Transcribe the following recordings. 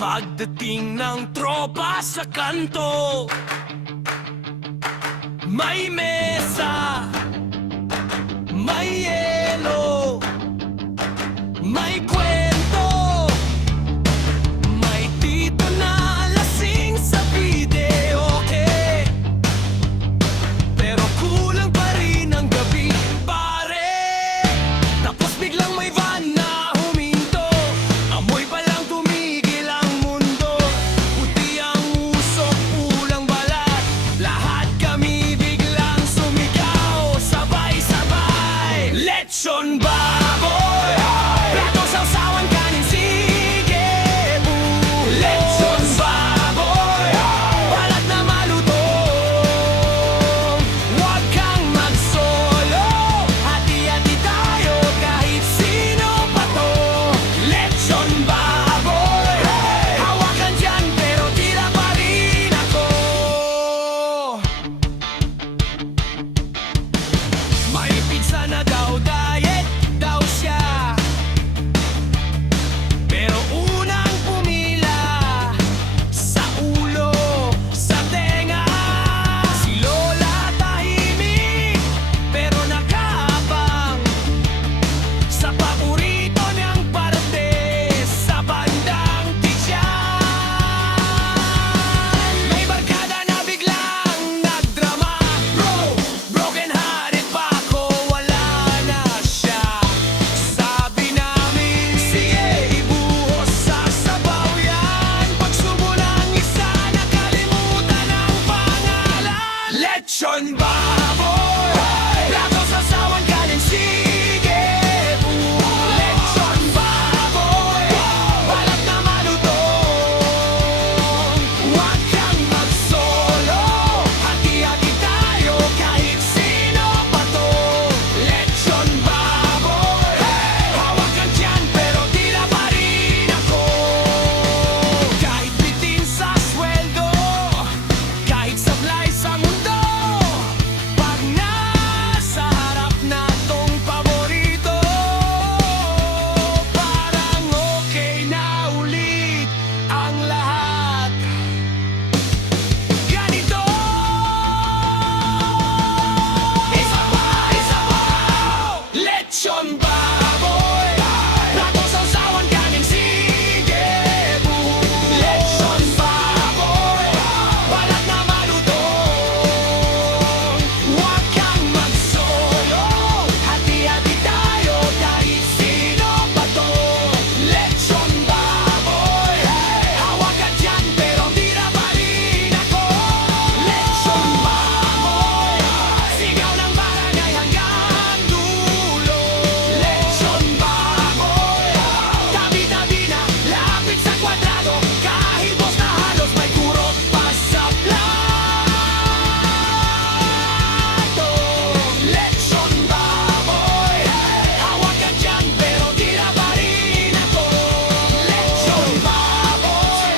Pagdating ng tropa sa kanto, may mesa, may yelo, may kwento, may tito na lasing sa videoke. Pero kulang pa rin ang gabi, pare. Tapos biglang may van na huminto, amoy pa lang tumigil ang mundo. Puti ang usok, pulang balat, lahat kami biglang sumigaw, sabay-sabay. Lechon baboy, plato sawsawan kanin sige bulo. Lechon baboy, balat na malutong, huwag kang magsolo, hati-hati tayo kahit sino pa to. Lechon baboy, hawakan dyan pero tira pa rin ako. May pizza na daw, diet daw siya, pero unang pumila sa ulo, sa tenga. Si Lola tahimik pero nakaabang sa paborito niyang parte, sa bandang tiyan. May barkada na biglang nagdrama, broken hearted pa ako, wala na siya. Sabi namin, sige ibuhos sa sabaw yan. Pagsubo ng isa, nakalimutan ang pangalan. Lechon baboy, plato sawsawan kanin sige bulo. Lechon baboy, balat na malutong, huwag kang magsolo, hati-hati tayo kahit sino pa to. Lechon baboy, hawakan dyan pero tira pa rin ako. Kahit bitin sa sweldo, kahit sablay sa mundo, pag nasa harap na tong paborito, parang okay na ulit ang lahat. Ganito, isa pa, lechon baboy, plato sawsawan kanin sige bulo. Lechon baboy, balat na malutong, huwag kang magsolo, hati-hati tayo kahit sino pa to. Lechon baboy, hawakan dyan pero tira pa rin ako. Lechon baboy, sigaw ng barangay hanggang dulo. Lechon baboy, tabi-tabi na lapit sa kwadrado, kahit boss na halos may kurot pa sa plato. Lechon baboy, hawakan dyan pero tira pa rin ako. Lechon baboy,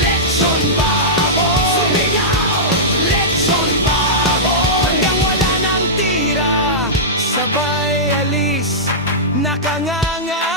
lechon baboy, sumigaw. Lechon baboy, hanggang wala nang tira, sabay alis, nakanganga.